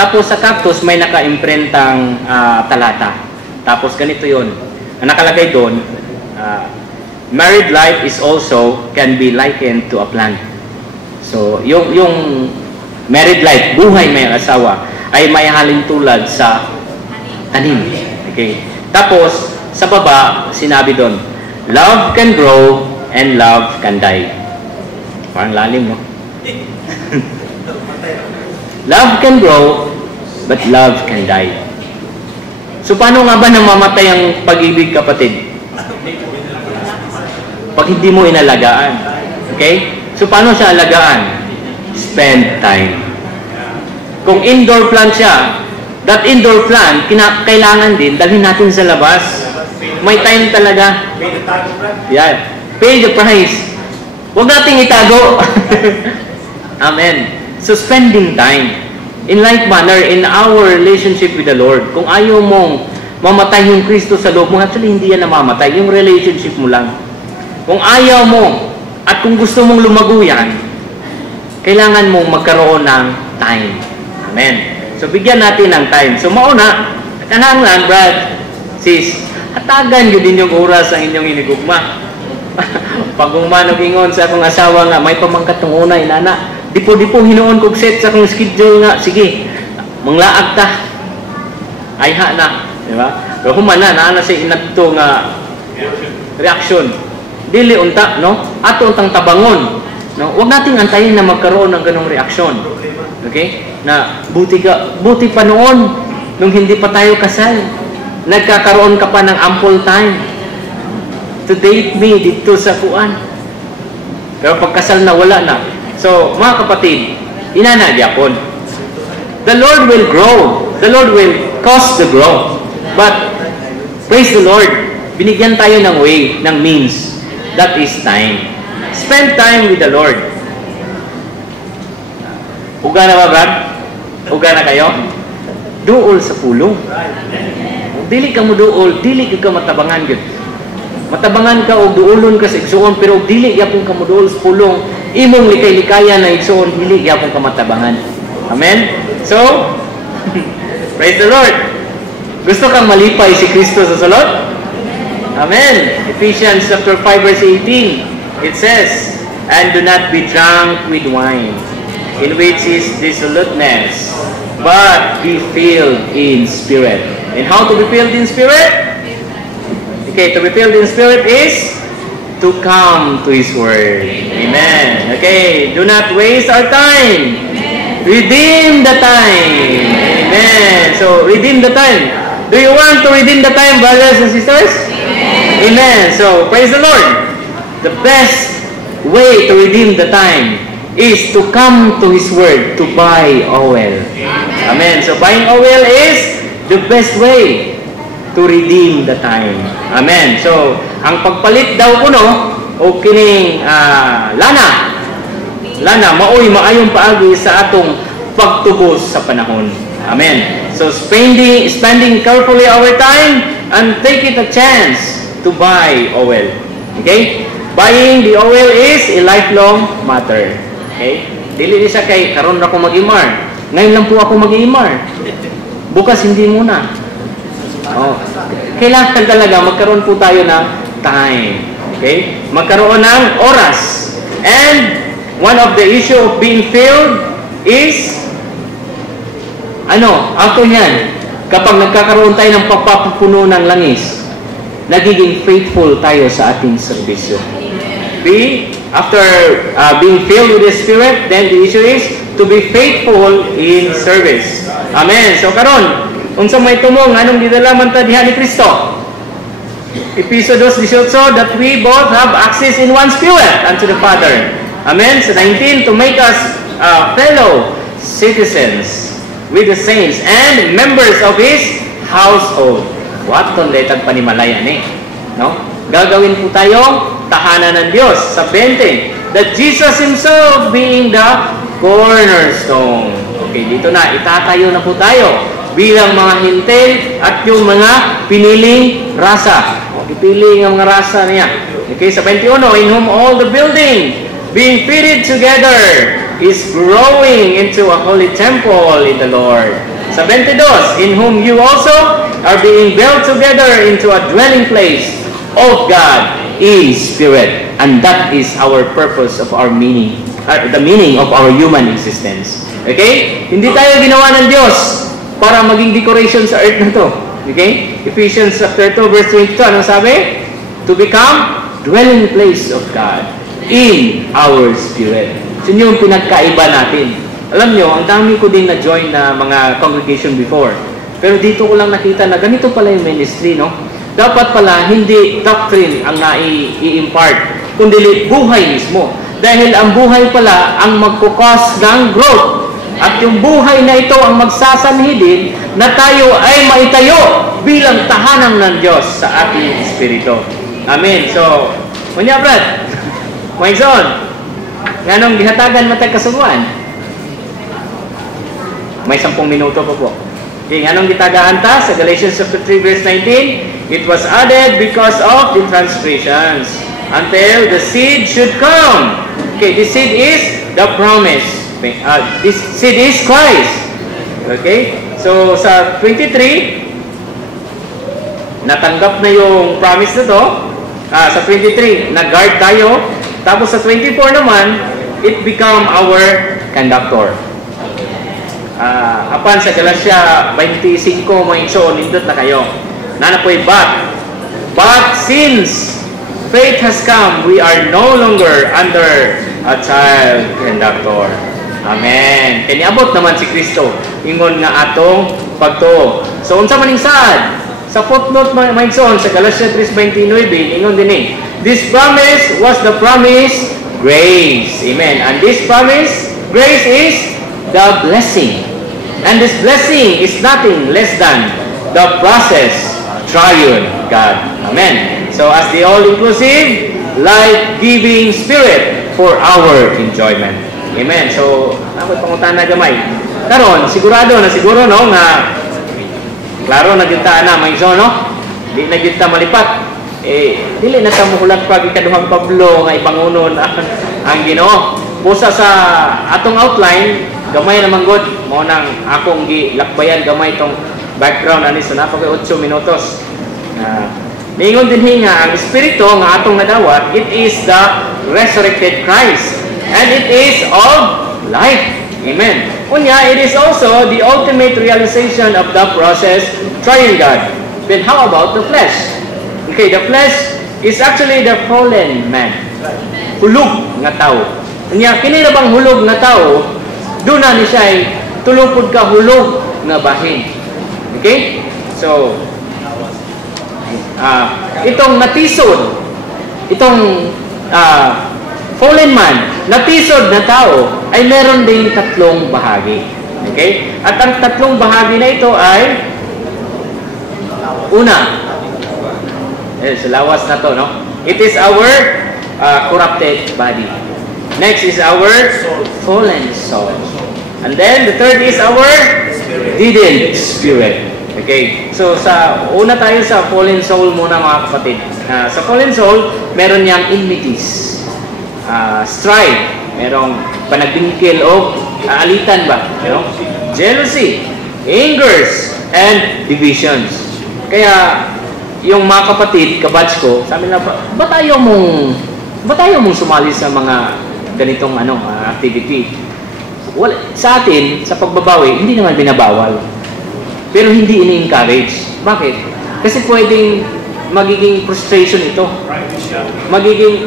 Tapos sa cactus may naka-imprentang talata. Tapos ganito yun. Ang nakalagay doon, married life is also can be likened to a plant. So, yung married life, buhay may asawa, ay may halin tulad sa tanim. Okay. Tapos, sa baba, sinabi doon, love can grow and love can die. Parang lalim, no? Love can grow, but love can die. So, paano nga ba namamatay ang pag-ibig, kapatid? Pag hindi mo inalagaan. Okay? So, paano siya alagaan? Spend time. Kung indoor plant siya, that indoor plant, kailangan din, dalhin natin sa labas. May time talaga. Yeah. Pay the price. Huwag nating itago. Amen. So, spending time. In like manner, in our relationship with the Lord, kung ayaw mong mamatay yung Kristo sa loob mo, actually, hindi yan namamatay. Yung relationship mo lang. Kung ayaw mo, at kung gusto mong lumago yan, kailangan mong magkaroon ng time. Amen. So, bigyan natin ng time. So, mauna, kananglan, Brad, sis, hatagan yun din yung oras ang inyong inigugma. Pag umanog ingon sa akong asawa nga, may pamangkat ng unay, nana, dipo-dipo hinuon kong set sa akong schedule nga, sige, manglaag ta. Ay ha na. Diba? Pero humana, naana siya inadto nga reaction. Dili unta, no? Ato untang tabangon. No? Huwag nating antayin na magkaroon ng ganong reaksyon. Okay? Na buti pa noon, nung hindi pa tayo kasal, nagkakaroon ka pa ng ample time to date me dito sa kuan. Pero pagkasal na, wala na. So, mga kapatid, inanagyapon. The Lord will grow. The Lord will cause to grow. But, praise the Lord, binigyan tayo ng way, ng means. That is time. Spend time with the Lord. Uga na ba, Brad? Uga na kayo? Duol sa pulong. Dili ka mo duol, dili ka matabangan yun. Matabangan ka o duulon ka sa igsuon, pero dili yapon ka mo duol sa pulong, imong likay-likayan na igsuon, dili yapon ka matabangan. Amen? So, praise the Lord. Gusto kang malipay si Kristo sa sulod? Amen. Ephesians chapter 5 verse 18, it says, and do not be drunk with wine, in which is dissoluteness, but be filled in spirit. And how to be filled in spirit? Okay, to be filled in spirit is to come to His Word. Amen. Okay, do not waste our time. Redeem the time. Amen. So, redeem the time. Do you want to redeem the time, brothers and sisters? Amen. So, praise the Lord. The best way to redeem the time is to come to His Word to buy oil. Amen. So, buying oil is the best way to redeem the time. Amen. So, ang pagpalit daw kuno o kining lana, maoy maayong paagi sa atong pagtubos sa panahon. Amen. So, spending carefully our time and take it a chance to buy oil. Okay? Buying the oil is a lifelong matter. Okay? Dili ni siya kay karon na ako mag-imar. Ngayon lang po ako mag-imar. Bukas hindi muna. Oh. Kailangan talaga magkaroon po tayo ng time. Okay? Magkaroon ng oras. And one of the issue of being filled is ako yan. Kapag nagkakaroon tayo ng pagpapupuno ng langis, nagiging faithful tayo sa ating serbisyo. After being filled with the Spirit, then the issue is to be faithful in service. Amen. So karon, unsa may tumong anong didalaman ta diha ni Kristo? Episo 2:18, that we both have access in one Spirit unto the Father. Amen. So 19, to make us fellow citizens with the saints and members of His household. What letag panimalayan no? Gagawin po tayo tahanan ng Diyos. Sa 20, that Jesus Himself being the cornerstone. Okay, dito na, itatayo na po tayo bilang mga hintil at yung mga piniling rasa. Ipili ng mga rasa niya. Okay, sa 21, in whom all the building being fitted together is growing into a holy temple in the Lord. Sa 22, in whom you also are being built together into a dwelling place of God in Spirit. And that is our purpose of our meaning, the meaning of our human existence. Okay? Hindi tayo ginawa ng Diyos para maging decoration sa earth na to. Okay? Ephesians chapter 2 verse 22, anong sabi? To become dwelling place of God in our spirit. So yun yung pinagkaiba natin. Alam nyo, ang dami ko din na-join na mga congregation before. Pero dito ko lang nakita na ganito pala yung ministry, no? Dapat pala hindi doctrine ang nai-impart, kundi buhay mismo. Dahil ang buhay pala ang magkukos ng growth. At yung buhay na ito ang magsasanhi din na tayo ay maitayo bilang tahanan ng Diyos sa ating espiritu. Amen. So, kunya brad, Maison, nganong gihatagan matay kasuguan? May 10 minuto pa po. Okay, nganong gitagaan ta sa Galatians chapter 3 verse 19? It was added because of the transgressions until the seed should come. Okay, the seed is the promise. This seed is Christ. Okay? So, sa 23, natanggap na yung promise na to. Sa 23, nag-guard tayo. Tapos sa 24 naman, it become our conductor. Apan sa Galatia 25, may so, nindot na kayo. Nanapoy, but since faith has come, we are no longer under a child conductor. Amen. Kaniabot naman si Kristo. Ingon nga atong pagtuo. So, unsa man ning saad? Sa footnote maigsoon sa Galatia 3:29, ingon din this promise was the promise grace. Amen. And this promise, grace is the blessing. And this blessing is nothing less than the process triune God. Amen. So, as the all-inclusive, life-giving Spirit for our enjoyment. Amen. So, ako pangutan na gamay. Karon, siguro no nga klaro na gyud ta na may no. Di na gyud ta malipat. Dili na ta muhulat pag ikaduhang Pablo nga ipangunon ang Ginoo. Pusa sa atong outline, gamay naman gud mao nang akong gilakbayan gamay tong background ani sa napaka 8 minutos. Ningon din nga ang espiritu nga atong nadawat, it is the resurrected Christ. And it is of life. Amen. Unya, it is also the ultimate realization of the process triune God. Then how about the flesh? Okay, the flesh is actually the fallen man. Hulog nga tao. Unya, kini na bang hulog nga tao, doon na ni siya ay tulupod ka hulog nga bahin. Okay? So, itong natisod, itong fallen man, natisod na tao, ay meron ding 3 bahagi. Okay? At ang 3 bahagi na ito ay una, sa lawas na to, no? It is our corrupted body. Next is our fallen soul. And then the third is our dead spirit. Okay? So sa una tayo sa fallen soul muna mga kapatid. Sa fallen soul, meron niyang enmities. Strife, merong panagbingkil o alitan ba? Jealousy, angers, and divisions. Kaya, yung mga kapatid, kabatch ko, sabi na, ba't ayaw mong sumali sa mga ganitong activity? Well, sa atin, sa pagbabawi, hindi naman binabawal. Pero hindi ini-encourage. Bakit? Kasi pwedeng magiging frustration ito. Magiging,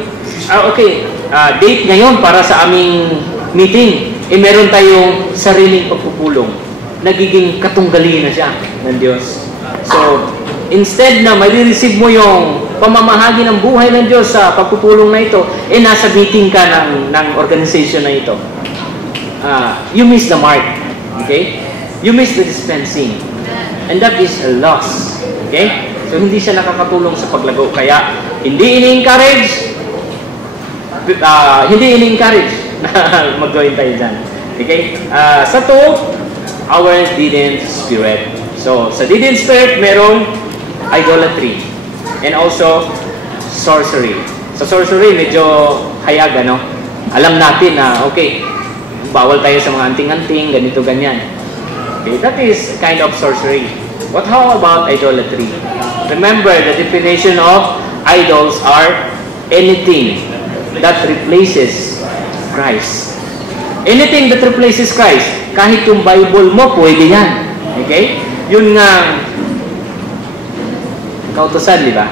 date ngayon para sa aming meeting. Meron tayong sariling pagpupulong. Nagiging katunggali na siya ng Diyos. So, instead na marireceive mo yung pamamahagi ng buhay ng Diyos sa pagpupulong na ito, nasa meeting ka ng organization na ito. You miss the mark. Okay? You miss the dispensing. And that is a loss. Okay? So, hindi siya nakakatulong sa paglago. Kaya, hindi ini-encourage na mag-join tayo dyan. Okay? Sa 2, our deadened spirit. So, sa deadened spirit, merong idolatry. And also, sorcery. Sa sorcery, medyo hayag, Alam natin na, okay, bawal tayo sa mga anting-anting, ganito, ganyan. Okay, that is kind of sorcery. But how about idolatry? Remember, the definition of idols are anything that replaces Christ. Anything that replaces Christ. Kahit yung Bible mo, pwede yan. Okay? Yun nga, kautusan, di ba?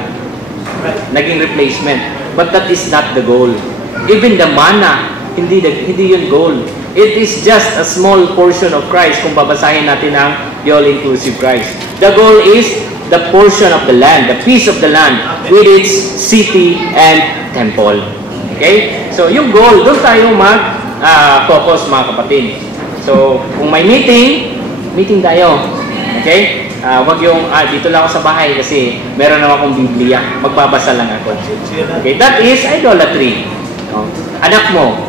Naging replacement. But that is not the goal. Even the manna, hindi yun goal. It is just a small portion of Christ kung babasahin natin ang the all-inclusive Christ. The goal is the portion of the land, the piece of the land with its city and temple. Okay? So, yung goal, doon tayo mag-focus mga kapatid. So, kung may meeting tayo. Okay? Wag yung, dito lang ako sa bahay kasi meron naman akong Biblia. Magbabasa lang ako. Okay? That is idolatry. Anak mo,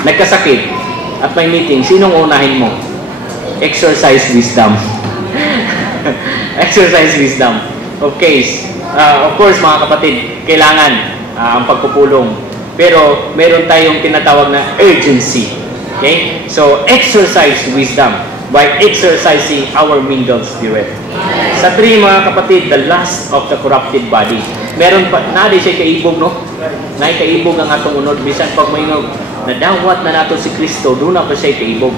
nagkasakit at may meeting, sinong unahin mo? Exercise wisdom. Exercise wisdom. Okay. Of course, mga kapatid, kailangan ang pagpupulong. Pero meron tayong tinatawag na urgency. Okay? So, exercise wisdom by exercising our middle spirit. Sa 3, mga kapatid, the lust of the corrupted body. Meron pa, nadi siya kaibog, no? Nay kaibog ang atong unod. Bisan pag may nadawat na nato si Kristo, doon na pa siya kaibog.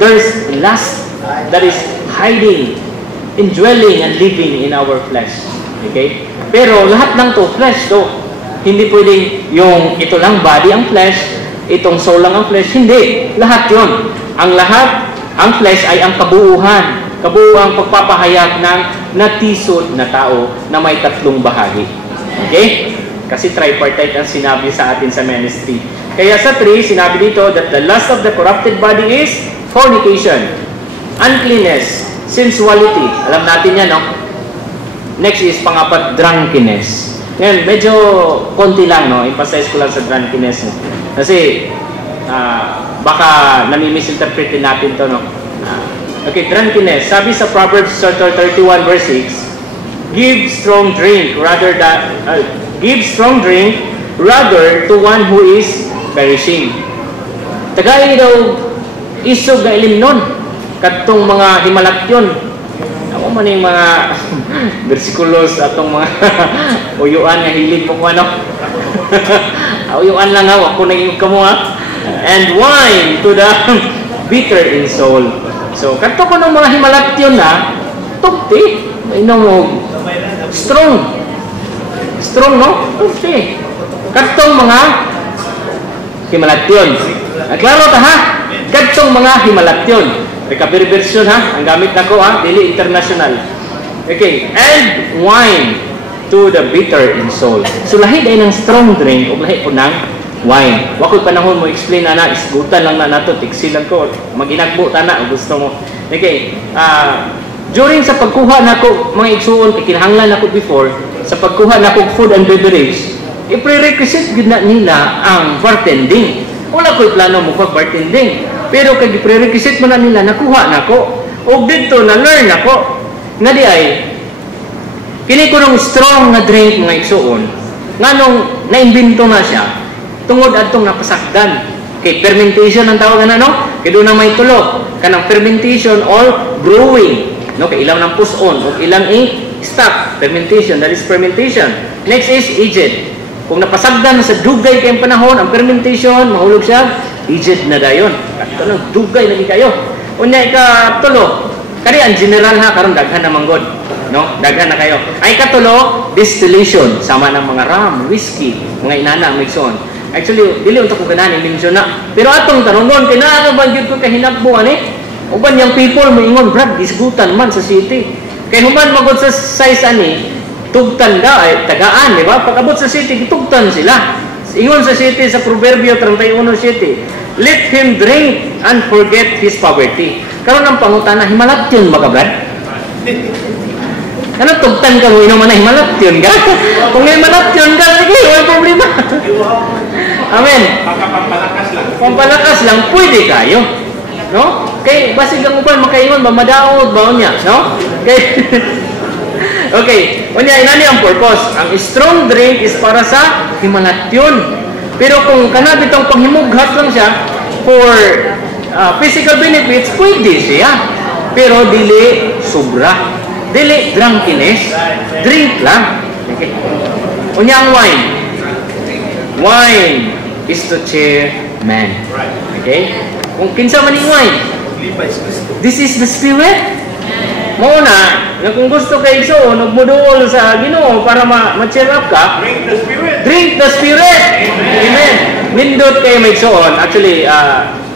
There's lust that is hiding, indwelling, and living in our flesh. Okay? Pero lahat ng to, flesh to. Hindi pwedeng yung ito lang body ang flesh, itong soul lang ang flesh. Hindi. Lahat yon. Ang lahat, ang flesh ay ang kabuuhan. Kabuuang pagpapahayag ng natisod na tao na may 3 bahagi. Okay? Kasi tripartite ang sinabi sa atin sa ministry. Kaya sa 3, sinabi dito that the lust of the corrupted body is fornication, uncleanness, sensuality. Alam natin yan, no? Next is pang-4, drunkenness. Ngayon, medyo konti lang, no? Emphasize ko lang sa drunkenness. Kasi, baka nami-misinterpretin natin to, no? Okay, drunkenness. Sabi sa Proverbs chapter 31 verse 6, give strong drink rather to one who is perishing. Tagay daw isog na ilimnon katong mga himalakyon. Ako man yung mga versikulos atong mga uyuan nga hilig mo ano. Uyuan lang ako naging kamo ha. And wine to the bitter in soul. So, kanto ko ng mga himalakyon na, tugti. Inom mo, strong. Strong, no? Tugti. Kantong mga himalakyon. Klaro ta, ha? Kantong mga himalakyon. Recovery version, ha? Ang gamit na ko, ha? Dili international. Okay. And wine to the bitter in soul. So, lahi ay ng strong drink o lahi po ng wine. Wakoy panahon mo explain na isgutan lang na nato, tiksilan ko, maginagbo ta na, gusto mo. Okay, during sa pagkuha nako, mga igsuon, ikinahanglan nako before, sa pagkuha nako food and beverage, i-prerequisite gud na nila ang bartending. Wala ko'y plano mo pag-bartending. Pero kag i-prerequisite mo na nila, nakuha nako. O dito, na-learn nako. Nga di ay, kini ko ng strong na drink, mga igsuon, nga nung naimbento na siya, tungod atong napasakdan. Okay, fermentation ang tawagan na, no? Kaya doon na may tulo. Kanang fermentation or brewing. No? Kaya ilang ng puson o ilang stock. Fermentation, that is fermentation. Next is aged. Kung napasagdan sa dugay kayong panahon, ang fermentation, mahulog siya, aged na dayon. Ito lang, dugay na kayo. Unya, ikatulo. Kari ang general ha, karon daghan na manggod. No? Daghan na kayo. Ay katulo, distillation. Sama ng mga rum, whiskey, mga inana, mixon. Actually, dili unta ko ganan i-mention na. Pero atong tanungon, kinahanglan ba gyud ko kahinagbuan uban yang people moingon, brad, isgutan man sa city. Kay human magod sa size ani, tugtan da ay tagaan, di ba? Pag-abot sa city, tugtan sila. Ingon sa city sa Proverbio 31 city, let him drink and forget his poverty. Karon ang pangutana, himalakyon ba ka, brad? Ano tugtan ka mo inuman na himalakyon ka? Kung himalakyon ka, sige, wala problema. Amen. Pampalakas lang. Pampalakas lang, pwede kayo. No? Kay, basig ang upan, makaingon ba, madaot ba niya? No? Okay. Okay. Unya, inani ang purpose. Ang strong drink is para sa himalakyon. Pero kung kanabit ang panghimughat lang siya, for physical benefits, pwede siya. Pero dili sobra. Dili drunkenness. Drink lang. Okay. Unyang wine. Wine is to cheer man. Okay? Kung kinsa man yung wine, this is the Spirit. Mao na kung gusto kay igsoon ug muduol sa Ginoo para ma-cheer up ka, drink the Spirit. Drink the Spirit. Amen. Nindot kayo may igsoon. Actually,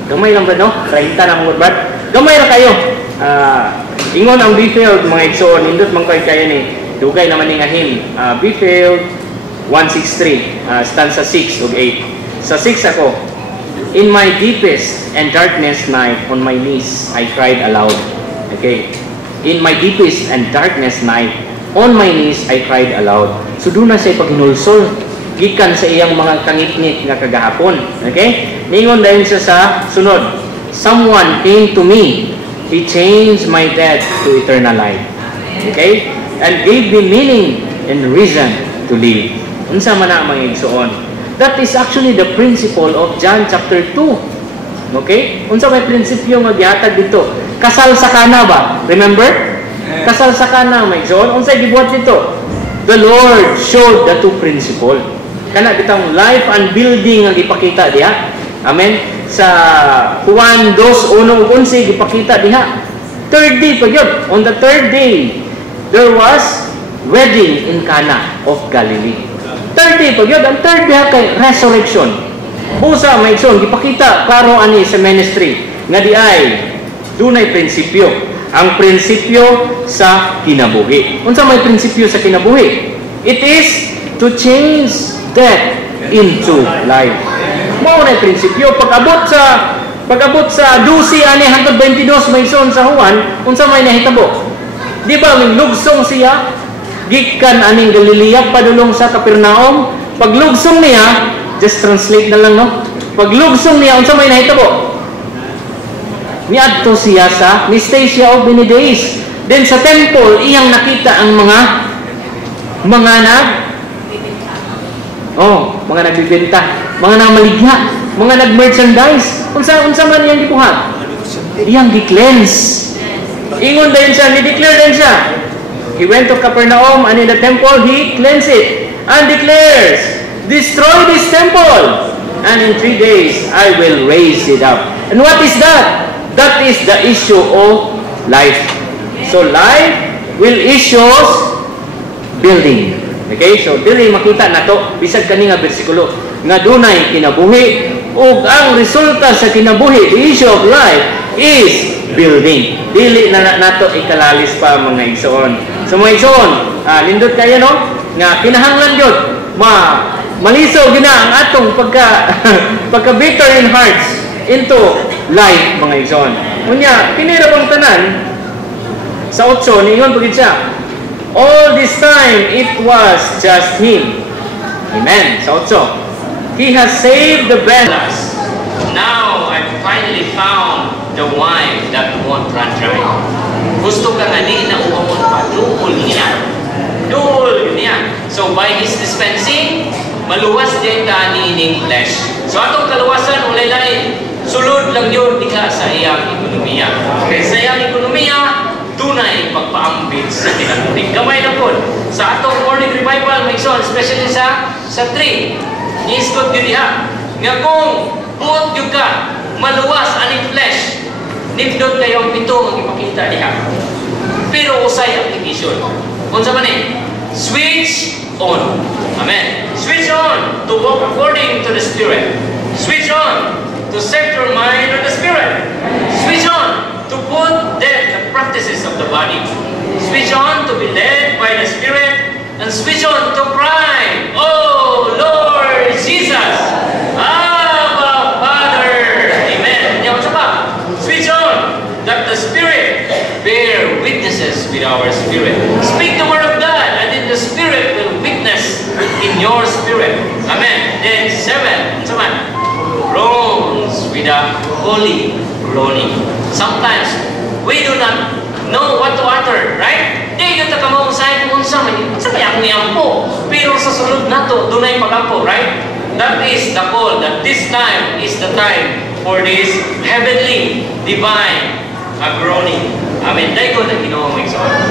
gamay lang ba no? 30 na mga bad. Gamay ra kayo. Ingon ang Befield mga igsoon, nindot man kayo ni dugay naman ning hymn. Befield 163, stanza 6 ug 8. Sa 6 ako, in my deepest and darkness night, on my knees, I cried aloud. Okay. In my deepest and darkness night, on my knees, I cried aloud. So doon na siya paghinulsol, gikan sa iyang mga kangit-ngit nga kagahapon. Okay? Ningon dahil siya sa sunod, someone came to me, he changed my death to eternal life. Okay? And gave me meaning and reason to live. Unsa man na mga igsoon. That is actually the principle of John chapter 2. Okay? Unsa may prinsipyo nga gihatag dito? Kasal sa kana ba? Remember? Kasal sa kana, may igsoon. Unsay gibuhat dito? The Lord showed the two principle. Kana bitang life and building nga gipakita diha. Amen. Sa Juan 2:1-11 gipakita diha. Third day pa yun. On the third day, there was wedding in Cana of Galilee. Third day pa yun. Ang third day kay resurrection. Busa may igsoon gipakita klaro ani sa ministry nga di ay dunay prinsipyo. Ang prinsipyo sa kinabuhi. Unsa may prinsipyo sa kinabuhi? It is to change death into life. Mao na prinsipyo pag-abot sa 12 ani hangtod 22 may son sa Juan, unsa may nahitabo? Di ba may lugsong siya gikan aning Galilea padulong sa Capernaum? Paglugsong niya, just translate na lang no. Paglugsong niya unsa may nahitabo? Niadto siya sa Mystasia of many days. Then sa temple, iyang nakita ang mga nagbibenta, mga namaligya, mga nag-merchandise. Unsa man iyang gibuhat? Iyang gi-cleanse. Ingon din siya, ni-declare din siya. He went to Capernaum and in the temple, he cleansed it and declares, destroy this temple and in 3 days I will raise it up. And what is that? That is the issue of life. So life will issues building. Okay? So dili makita nato bisag kani nga bersikulo nga dunay kinabuhi ug ang resulta sa kinabuhi, the issue of life is building. Dili na nato ikalalis pa mga igsoon. So mga igsoon, lindot kayo no nga kinahanglan gyud maliso gina ang atong pagka bitter in hearts into life mga igsoon. Unya kinira bang tanan sa 8 niingon pagid siya. All this time it was just him. Amen. Sa 8. He has saved the best. Now I finally found the wine that won't run dry. Gusto ka nga di na umamon pa, duol niya. Duol niya. So by his dispensing, maluwas din ka ni ining flesh. So atong kaluwasan, ulay lain. Sulod lang yun diha sa iyang ekonomiya. Okay, sa iyang ekonomiya, tunay pagpaambit sa kinabuhi. Gamay na po. Sa atong morning revival, may son, especially sa 3, i-isgot yun diha. Nga kung buot yun ka, maluwas aning flesh, nindot kayong pito ang ipakita diha. Pero usay application. Kung sa manin, switch on. Amen. Switch on to walk according to the Spirit. Switch on to set your mind on the Spirit. Switch on to put death the practices of the body. Switch on to be led by the Spirit. And switch on to cry, oh Lord Jesus, Abba Father. Amen. Yan sa pa. Switch on that the Spirit bear witnesses with our spirit. Speak the word of God and then the Spirit will witness in your spirit. Amen. Then 7. Sa man. Groans with a holy groaning. Sometimes we do not know what to utter, right? Di yung takamausahin kung unsa may akong iampo. Pero sa sulod nato, dunay pagampo, right? That is the call, that this time is the time for this heavenly, divine groaning. Amen. Dahil ko na Ginoo mo igsoon.